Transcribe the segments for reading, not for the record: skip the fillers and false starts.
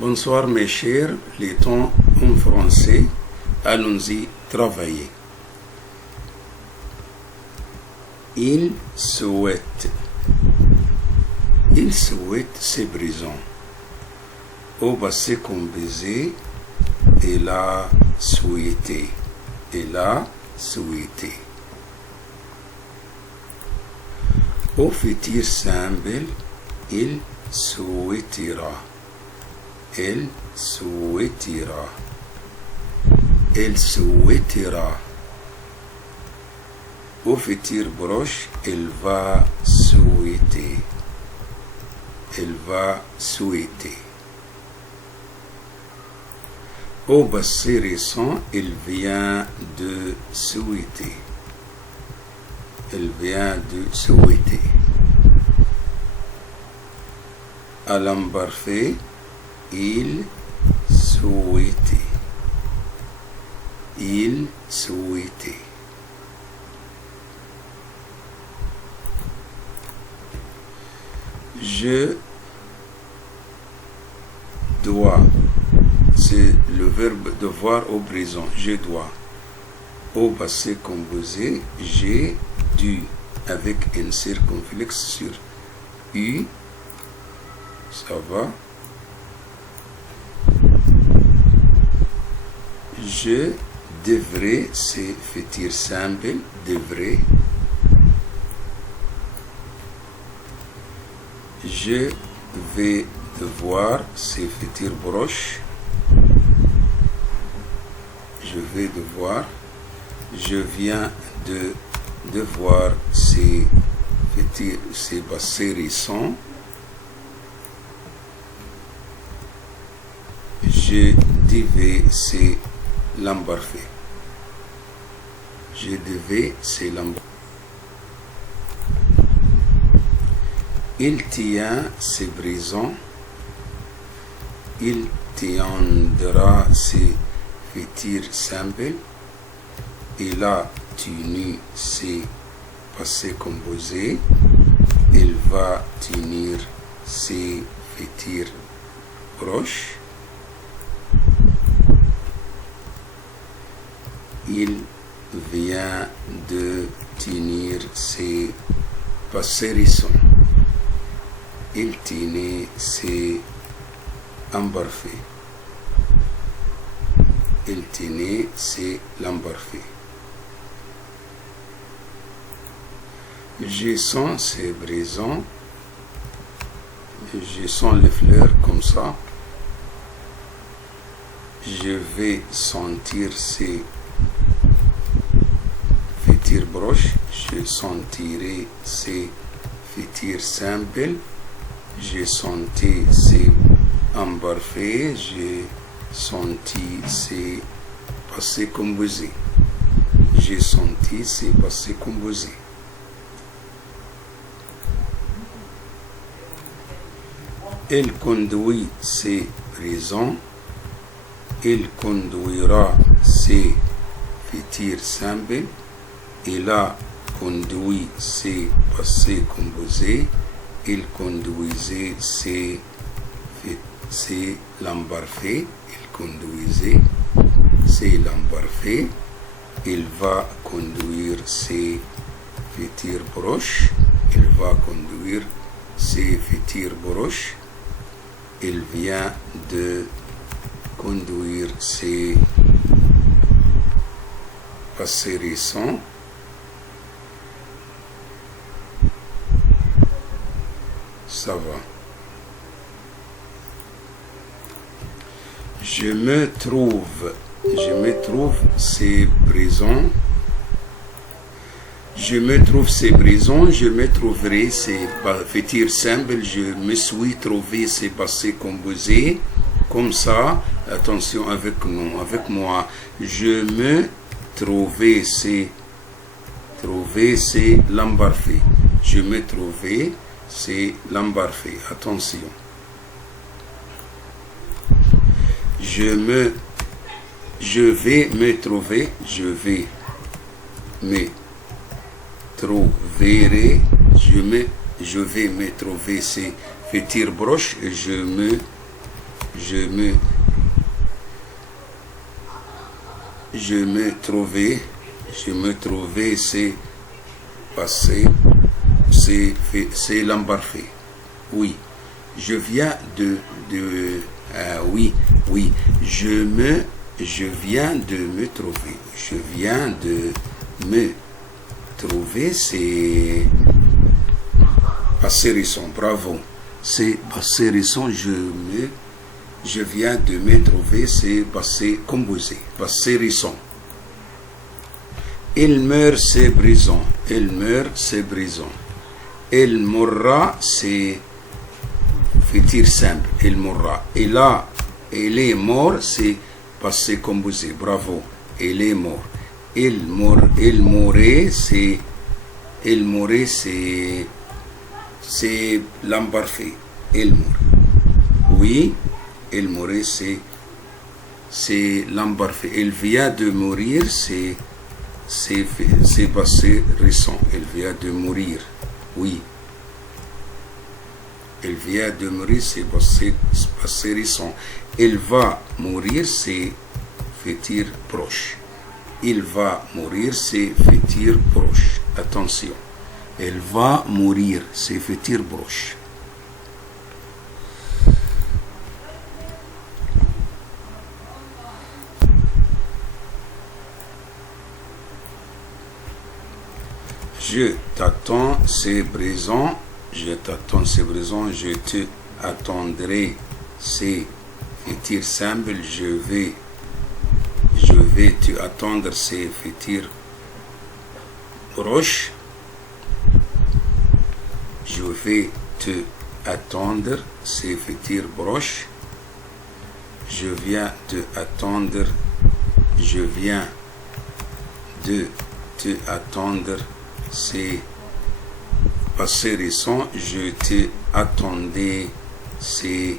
Bonsoir mes chers, les temps en français, allons-y travailler. Il souhaite. Il souhaite, c'est brisant. Au passé composé, il a souhaité. Il a souhaité. Au futur simple, il souhaitera. Il souhaitera. Il souhaitera. Au futur proche, il va souhaiter. Il va souhaiter. Au passé récent, il vient de souhaiter. Il vient de souhaiter. À l'imparfait, il souhaitait. Il souhaitait. Je dois. C'est le verbe devoir au présent. Je dois. Au passé composé, j'ai dû. Avec un circonflexe sur U. Ça va. Je devrais, c'est futur simple, devrais. Je vais devoir, c'est futur proche. Je vais devoir. Je viens de devoir, c'est futur, c'est passé récent. Je devais, c'est l'imparfait. Je devais, c'est l'imparfait. Il tient, c'est brisant. Il tiendra, c'est futur simple. Il a tenu, c'est passé composé. Il va tenir, c'est futur proche. Il vient de tenir, c'est passé récent. Il tenait, c'est imparfait. Il tenait, c'est l'imparfait. Je sens, c'est présent. Je sens les fleurs comme ça. Je vais sentir, c'est futur proche. Je sentirai, c'est futur simple. J'ai senti, c'est imparfait. J'ai senti, c'est passé composé. J'ai senti, c'est passé composé. Il conduit, c'est présent. Il conduira, c'est futur simple. Il a conduit, c'est passé composé. Il conduisait, c'est l'imparfait. Il conduisait, c'est l'imparfait. Il va conduire, c'est futur proche. Il va conduire, c'est futur proche. Il vient de conduire, c'est passé récent. Ça va. Je me trouve, c'est présent. Je me trouve, c'est présent. Je me trouverai, c'est futur simple. Je me suis trouvé, c'est passé composé. Comme ça, attention avec nous, avec moi. Je me trouvais, c'est l'imparfait. Je me trouvais, c'est l'imparfait. Attention. Je vais me trouver, je vais me trouverai, je vais me trouver, c'est futur proche, je me trouvais, c'est passé, c'est l'imparfait. Oui, je viens oui, je viens de me trouver. Je viens de me trouver, c'est passé récent. Bravo. C'est passé récent, je viens de me trouver, c'est passé composé. Passé récent. Il meurt, c'est brisant. Il meurt, c'est brisant. Il mourra, c'est futur simple. Il mourra. Il est mort, c'est passé composé. Bravo. Il est mort. Il mourrait, c'est l'imparfait. Il mourrait. Oui, il mourrait, c'est l'imparfait. Il vient de mourir, c'est passé récent. Il vient de mourir. Oui. Il vient de mourir, c'est passé récent. Il va mourir, c'est futur proche. Il va mourir, c'est futur proche. Attention. Il va mourir, c'est futur proche. Je t'attends, c'est présent. Je t'attends, c'est présent. Je te attendrai, c'est futur simple. Je vais te attendre, c'est futur proche. Je vais te attendre, c'est futur proche. Je viens te attendre. Je viens de te attendre, c'est passé récent. Je te attendais, c'est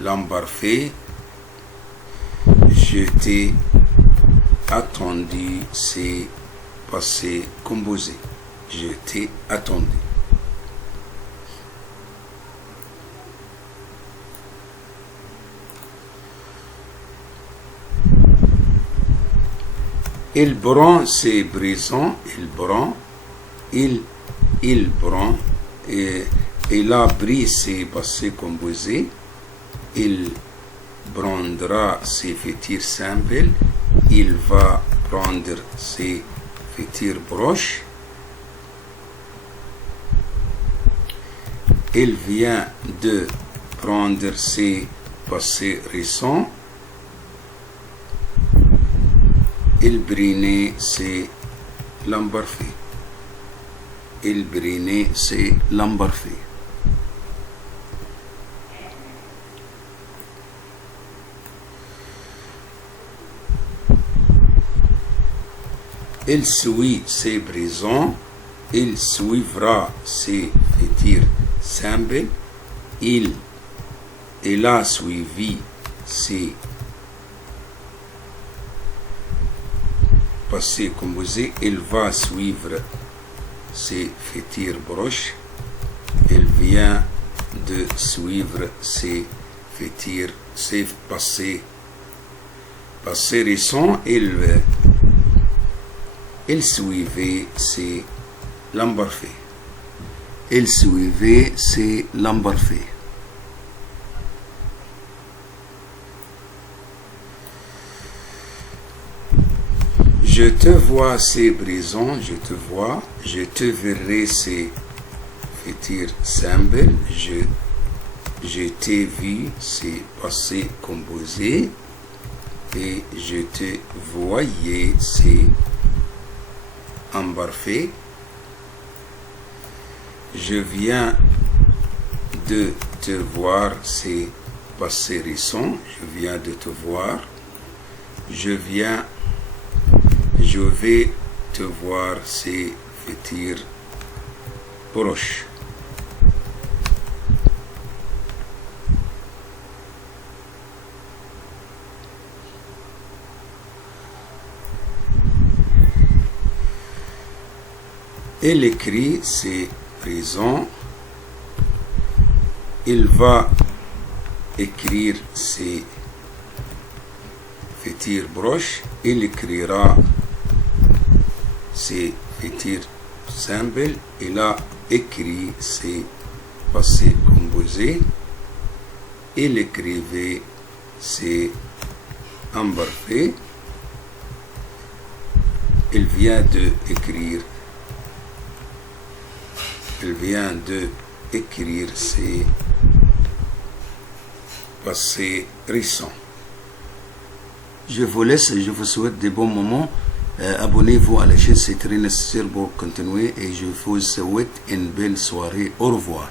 l'imparfait. Je t'ai attendu, c'est passé composé. Je t'ai attendu. Il prend, c'est brisant. Il prend. Il prend. Il a pris, c'est passé composé. Il prendra, c'est futur simple. Il va prendre, c'est futur proche. Il vient de prendre, c'est passé récent. Il brûlait, c'est l'imparfait. Il brûlait, c'est l'imparfait. Il suit, c'est présent. Il suivra, c'est futur simple. Il a suivi, c'est passé composé. Il va suivre, c'est futur proche. Il vient de suivre, c'est futur, c'est passé récent. Il suivait, c'est l'imparfait. Il suivait, c'est l'imparfait. Je te vois, c'est présent. Je te vois. Je te verrai, c'est futur simple. Je t'ai vu, c'est passé composé. Et je te voyais, c'est imparfait. Je viens de te voir, c'est passé récent. Je viens de te voir. Je vais te voir, c'est futur proche. Il écrit, c'est présent. Il va écrire c'est futur proche. Il écrira c'est futur simple. Il a écrit c'est passé composé. Il écrivait c'est imparfait. Il vient de écrire. Il vient de écrire c'est passé récent. Je vous laisse et je vous souhaite des bons moments. Abonnez-vous à la chaîne, c'est très nécessaire pour continuer et je vous souhaite une belle soirée. Au revoir.